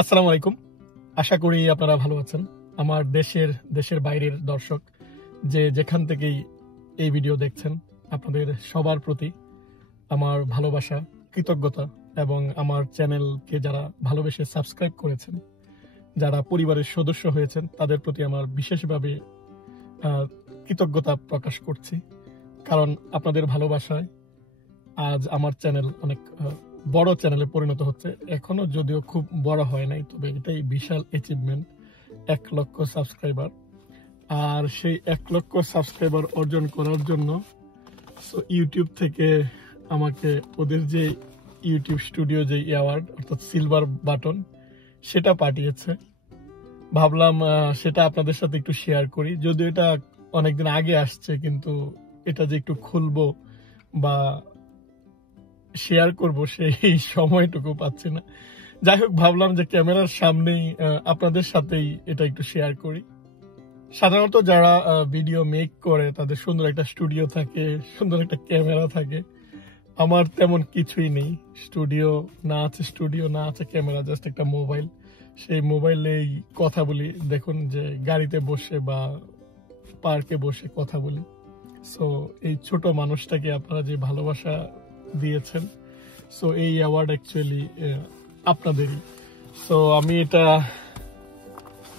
আসসালামু আলাইকুম। আশা করি আপনারা ভালো আছেন। আমার দেশের বাইরের দর্শক যে যেখান থেকেই এই ভিডিও দেখছেন, আপনাদের সবার প্রতি আমার ভালোবাসা, কৃতজ্ঞতা এবং আমার চ্যানেলকে যারা ভালোবেসে সাবস্ক্রাইব করেছেন, যারা পরিবারের সদস্য হয়েছেন, তাদের প্রতি আমার বিশেষভাবে কৃতজ্ঞতা প্রকাশ করছি। কারণ আপনাদের ভালোবাসায় আজ আমার চ্যানেল অনেক বড় চ্যানেলে পরিণত হচ্ছে। এখনো যদিও খুব বড় হয় নাই, তবে এটাই বিশাল অ্যাচিভমেন্ট, 1 লক্ষ সাবস্ক্রাইবার। আর সেই 1 লক্ষ সাবস্ক্রাইবার অর্জন করার জন্য ইউটিউব থেকে আমাকে ওদের যে ইউটিউব স্টুডিও যে অ্যাওয়ার্ড অর্থাৎ সিলভার বাটন সেটা পাঠিয়েছে। ভাবলাম সেটা আপনাদের সাথে একটু শেয়ার করি। যদিও এটা অনেকদিন আগে আসছে, কিন্তু এটা যে একটু খুলবো বা শেয়ার করব সেই সময়টুকু পাচ্ছি না। যাই হোক, ভাবলাম যে ক্যামেরার সামনেই আপনাদের সাথেই এটা একটু শেয়ার করি। সাধারণত যারা ভিডিও মেক করে তাদের সুন্দর একটা স্টুডিও থাকে, সুন্দর একটা ক্যামেরা থাকে। আমার তেমন কিছুই নেই। স্টুডিও না আছে ক্যামেরা, জাস্ট একটা মোবাইল। সেই মোবাইলেই কথা বলি। দেখুন যে গাড়িতে বসে বা পার্কে বসে কথা বলি। সো এই ছোট মানুষটাকে আপনারা যে ভালোবাসা দিয়েছেন, সো এই অ্যাওয়ার্ড অ্যাকচুয়ালি আপনাদেরই। সো আমি এটা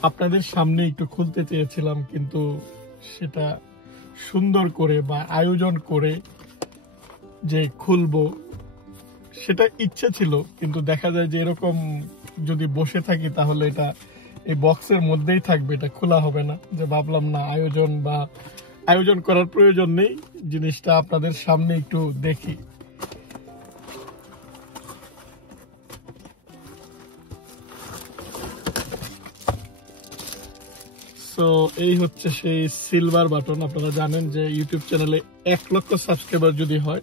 আপনাদের সামনে একটু খুলতে চেয়েছিলাম, কিন্তু সেটা সুন্দর করে বা আয়োজন করে যে খুলবো সেটা ইচ্ছে ছিল, কিন্তু দেখা যায় যে এরকম যদি বসে থাকি তাহলে এটা এই বক্সের মধ্যেই থাকবে, এটা খোলা হবে না। যে ভাবলাম না, আয়োজন করার প্রয়োজন নেই, জিনিসটা আপনাদের সামনে একটু দেখি। সো এই হচ্ছে সেই সিলভার বাটন। আপনারা জানেন যে ইউটিউব চ্যানেলে 1 লক্ষ সাবস্ক্রাইবার যদি হয়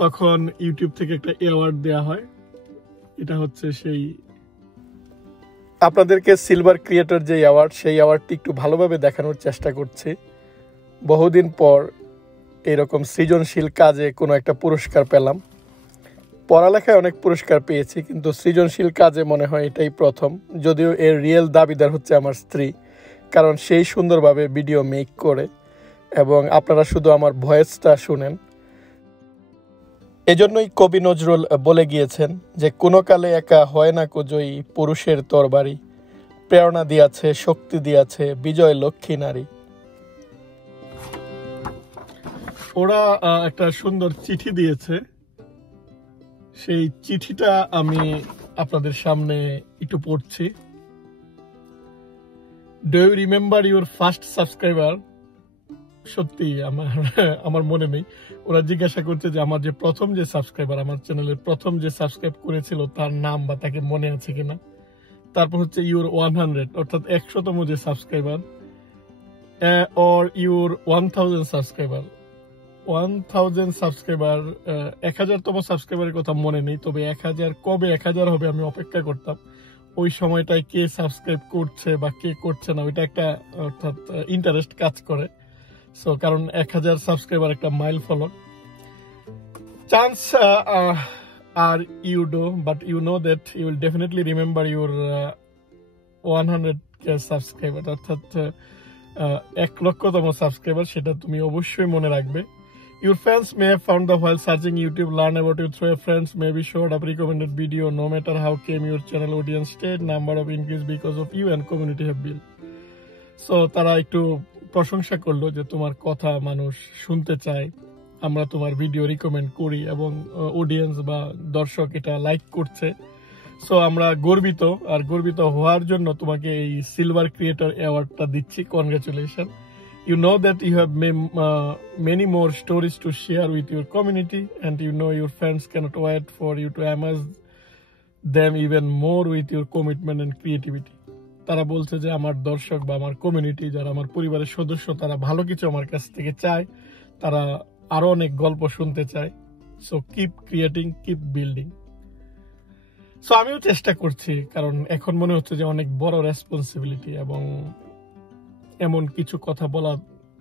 তখন ইউটিউব থেকে একটা অ্যাওয়ার্ড দেওয়া হয়। এটা হচ্ছে সেই আপনাদেরকে সিলভার ক্রিয়েটর যে অ্যাওয়ার্ড, সেই অ্যাওয়ার্ডটি একটু ভালোভাবে দেখানোর চেষ্টা করছি। বহুদিন পর এরকম সৃজনশীল কাজে কোনো একটা পুরস্কার পেলাম। পড়ালেখায় অনেক পুরস্কার পেয়েছি, কিন্তু সৃজনশীল কাজে মনে হয় এটাই প্রথম। যদিও এর রিয়েল দাবিদার হচ্ছে আমার স্ত্রী, কারণ সেই সুন্দরভাবে ভিডিও মেক করে এবং আপনারা শুধু আমার ভয়েসটা শুনেন। এজন্যই কবি নজরুল বলে গিয়েছেন যে কোনো কালে একা হয় না কো জয়ী, পুরুষের তরবারি প্রেরণা দিয়াছে, শক্তি দিয়াছে বিজয় লক্ষ্মী নারী। ওরা একটা সুন্দর চিঠি দিয়েছে, সেই চিঠিটা আমি আপনাদের সামনে একটু পড়ছি। Do you remember your first subscriber? সত্যি আমার মনে নেই। ওরা জিজ্ঞাসা করছে যে আমার যে প্রথম যে সাবস্ক্রাইবার, আমার চ্যানেলের প্রথম যে সাবস্ক্রাইব করেছিল তার নাম বা তাকে মনে আছে কিনা। তারপর হচ্ছে ইউর 100 অর্থাৎ 100তম যে subscriber, or your 1000 subscriber. 1000 subscriber, 1000তম সাবস্ক্রাইবারের কথা মনে নেই, তবে 1000 কবে 1000 হবে আমি অপেক্ষা করতাম। ওই সময়টায় কে সাবস্ক্রাইব করছে বা কে করছে না, ওইটা একটা অর্থাৎ ইন্টারেস্ট কাজ করে। সো কারণ 1000 সাবস্ক্রাইবার একটা মাইল ফলক। Chance are you do, but you know that you will definitely remember your 100K subscriber, অর্থাৎ 1 লক্ষতম সাবস্ক্রাইবার, সেটা তুমি অবশ্যই মনে রাখবে। Your fans may have found the while searching YouTube, learn about you through your friends, maybe showed up recommended video. No matter how came your channel audience stayed, number of increase because of you and community have built. So তারা একটু প্রশংসা করলো যে তোমার কথা মানুষ শুনতে চায়, আমরা তোমার ভিডিও রিকমেন্ড করি এবং অডিয়েন্স বা দর্শক এটা লাইক করছে। সো আমরা গর্বিত, আর গর্বিত হওয়ার জন্য তোমাকে এই সিলভার ক্রিয়েটর অ্যাওয়ার্ডটা দিচ্ছি। Congratulation. You know that you have many more stories to share with your community, and you know your fans cannot wait for you to amaze them even more with your commitment and creativity. তারা বলছে যে আমার দর্শক বা আমার community, যারা আমার পরিবারের সদস্য, তারা ভালো কিছু আমার কাছ থেকে চায়, তারা আরো অনেক গল্প শুনতে চায়। So keep creating, keep building. So আমিও চেষ্টা করছি, কারণ এখন মনে হচ্ছে যে অনেক বড় রেসপন্সিবিলিটি এবং এমন কিছু কথা বলা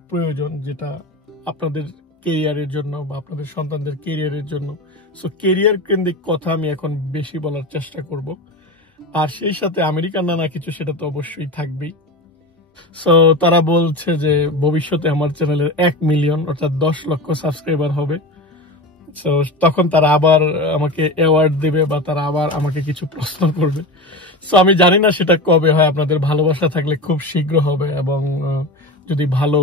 প্রয়োজন যেটা আপনাদের কেরিয়ারের জন্য বা আপনাদের সন্তানদের কেরিয়ারের জন্য। সো কেরিয়ার কেন্দ্রিক কথা আমি এখন বেশি বলার চেষ্টা করব। আর সেই সাথে আমেরিকান নানা কিছু, সেটা তো অবশ্যই থাকবেই। সো তারা বলছে যে ভবিষ্যতে আমার চ্যানেলের 1 মিলিয়ন অর্থাৎ 10 লক্ষ সাবস্ক্রাইবার হবে। সো তখন তারা আবার আমাকে অ্যাওয়ার্ড দেবে বা তারা আবার আমাকে কিছু প্রশ্ন করবে। সো আমি জানি না সেটা কবে হয়। আপনাদের ভালোবাসা থাকলে খুব শীঘ্র হবে, এবং যদি ভালো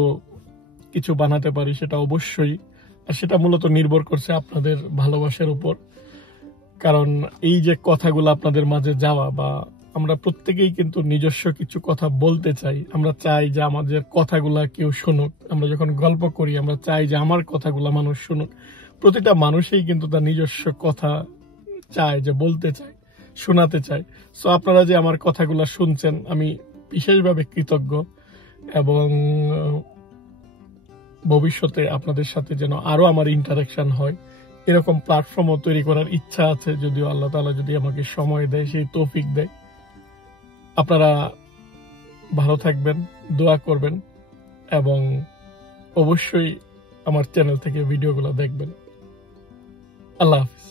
কিছু বানাতে পারি সেটা অবশ্যই। আর সেটা মূলত নির্ভর করছে আপনাদের ভালোবাসার উপর। কারণ এই যে কথাগুলো আপনাদের মাঝে যাওয়া, বা আমরা প্রত্যেকেই কিন্তু নিজস্ব কিছু কথা বলতে চাই। আমরা চাই যে আমাদের কথাগুলা কেউ শুনুক। আমরা যখন গল্প করি আমরা চাই যে আমার কথাগুলা মানুষ শুনুক। প্রতিটা মানুষই কিন্তু তার নিজস্ব কথা চায়, যে বলতে চায়, শোনাতে চায়। সো আপনারা যে আমার কথাগুলা শুনছেন, আমি বিশেষভাবে কৃতজ্ঞ, এবং ভবিষ্যতে আপনাদের সাথে যেন আরো আমার ইন্টারাকশন হয়, এরকম প্ল্যাটফর্মও তৈরি করার ইচ্ছা আছে, যদিও আল্লাহ তাআলা যদি আমাকে সময় দেয়, সেই তৌফিক দেয়। আপনারা ভালো থাকবেন, দোয়া করবেন, এবং অবশ্যই আমার চ্যানেল থেকে ভিডিওগুলো দেখবেন। আল্লাহ হাফিজ।